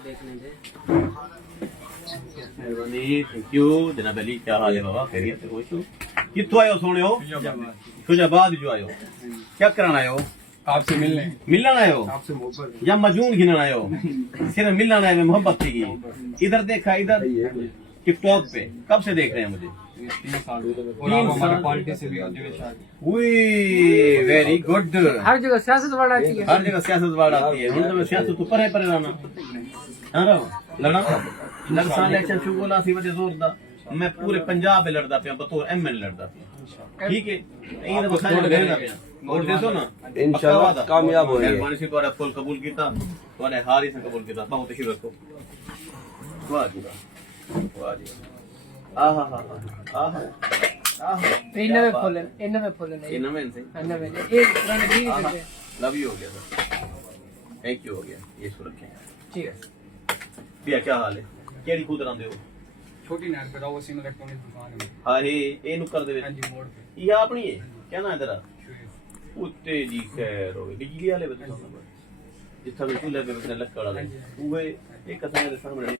Thank you जनाब अली, क्या हाल है बाबा? खैरियत है? खुश हो? कित्थों आयो सोने हो? फिरोजाबाद जो आयो, क्या कराना आयो? आपसे मिलने मिलन आयो आपसे मोहब्बत या मजनून गिनन आयो? सिर्फ मिलन आए में मोहब्बत थी। इधर देखा, इधर टिकटॉक पे कब से देख रहे हैं मुझे? 3 साल और आप हमारे पार्टी से भी होते हुए शादी। We very good. हर जगह सियासत बढ़ आती है, हर जगह सियासत वाड़ आती है। हुण तो मैं सियासत तो परे परे रहना हां रहो लड़ा लगसा इलेक्शन शुरू होला सी वजह जोर दा मैं पूरे पंजाब में लड़दा पिया, बतौर एमएन लड़दा पिया। ठीक है, ये तो बखाने रहना पिया। वोट दे दो ना, इंशाल्लाह कामयाब होएंगे। मेहरबानी से तुम्हारा फुल कबूल कीता, तुम्हारे हार ही से कबूल कीता। बहुत ही रखो। वाह जी वाह जी। आहा हा हा आहा आहा। इनमें फूलन, इनमें फूलन ये नमें से इनमें एक पुराने भी करते लव यू हो गया सर, थैंक यू हो गया। ये सुन रखें ठीक है। भैया क्या हाल है? केड़ी खुद रहंदे हो? छोटी नहर पे राव वसीम इलेक्ट्रॉनिक दुकान है। हाँ ये नुक्कर दे हाँ विच जी, मोड़ पे ये अपनी है क्या ना तेरा? शुरू। उत्ते जी खैर हो बिजली वाले बता जिथा भी चूल्हे पे लक्कड़ वाले उहे एक कथा मेरे सामने